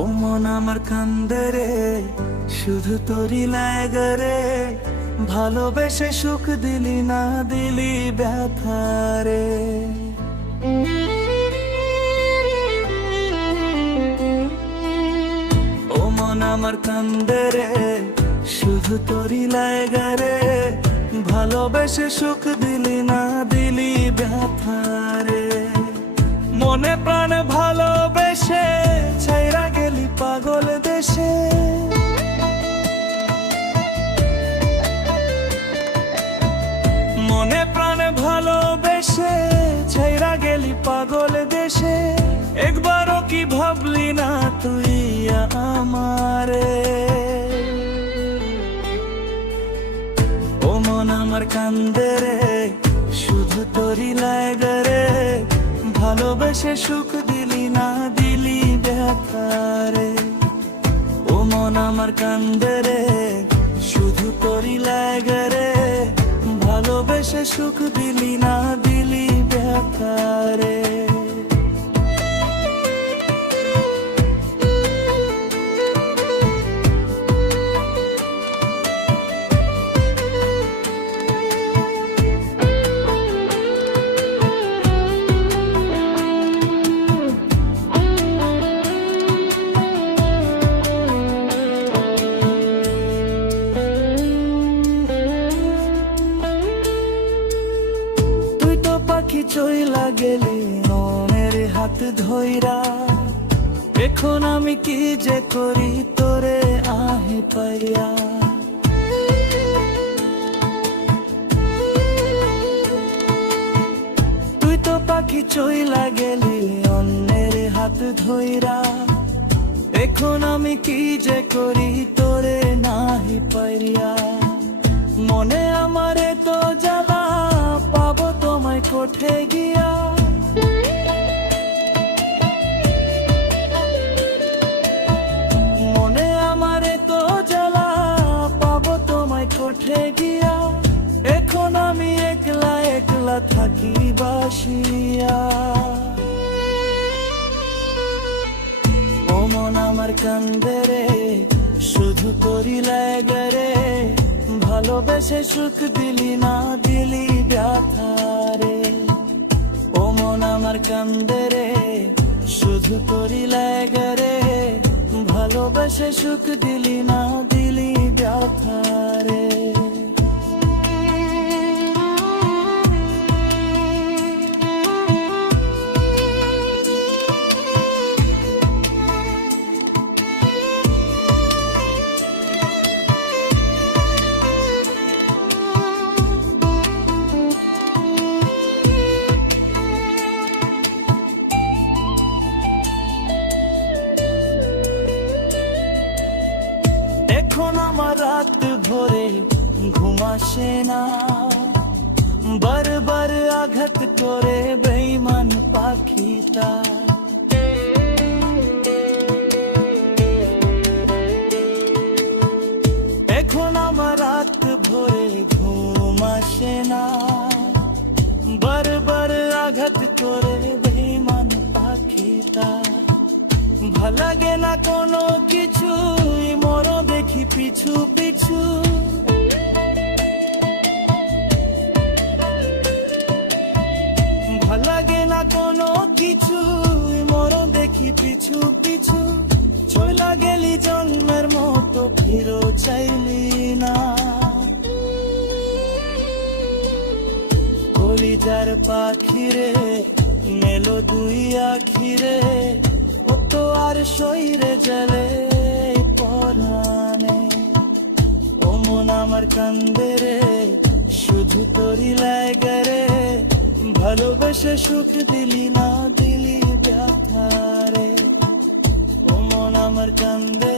ও মন আমার কান্দে রে, শুধু তোরই লাগে রে। ভালোবেসে সুখ দিলি না, দিলি ব্যথা রে। ও মন আমার কান্দে রে, শুধু তোরই লাগে রে। ভালোবেসে সুখ দিলি না, দিলি ব্যথা রে। মনে প্রাণে ভালোবেসে ছাইরা গেলি পাগল দেশে। মনে প্রাণে ভালোবেসে ছাইরা গেলি পাগল দেশে। একবারও কি ভাবলি না তুই আমারে? ও মন আমার কান্দে রে, শুধু তোরই লাগে রে। ভালোবেসে সুখ দিলি না, দিলি ব্যথা রে। ও মন আমার কান্দে রে, শুধু তোরই লাগে রে। ভালোবেসে সুখ দিলি না, দিলি ব্যথা রে। পাখি চইলা গেলি মনের হাত ধইরা। এখন আমি কি যে করি তোরে আহে পাইয়া। তুই তো পাখি চইলা গেলি অন্যের হাত ধইরা। এখন আমি কি যে করি তোরে নাহি পাইয়া। মনে আমারে তো জ্বালা, পাবো তোমায় কোঠে গিয়া। মনে আমারে তো জ্বালা, পাবো তোমায় কোঠে গিয়া। এখন আমি একলা একলা থাকি বাসিয়া। ও মন আমার কান্দে রে, শুধু তোরই লাগে রে। ভালোবেসে সুখ দিলি না, দিলি ব্যথা রে। ও মন আমার কান্দে রে, শুধু তোরই লাগে রে। ভালোবেসে সুখ দিলি না, দিলি ব্যথা রে। এখন আমার রাত ভরে ঘুম আসে না। বারবার আঘাত করে বেঈমান পাখিটা। এখন আমার রাত ভরে ঘুম আসে না। বারবার আঘাত করে বেঈমান পাখিটা। ভাল লাগে না কোনো কিছু, মরো দেখি পিছু পিছু। ভাল লাগে না কোনো কিছু, মরো দেখি পিছু পিছু। চইলা গেলি জন্মের মতো, ফিরো চাইলি না। কলিজার পাখিরে মেলো দুই আখিরে। ও তো আর শরীরে জলে পরানে। ও মন আমার কান্দে রে, শুধু তোরই লাগে রে। ভালোবেসে সুখ দিলি না, দিলি ব্যথা রে। ও মন আমার কান্দে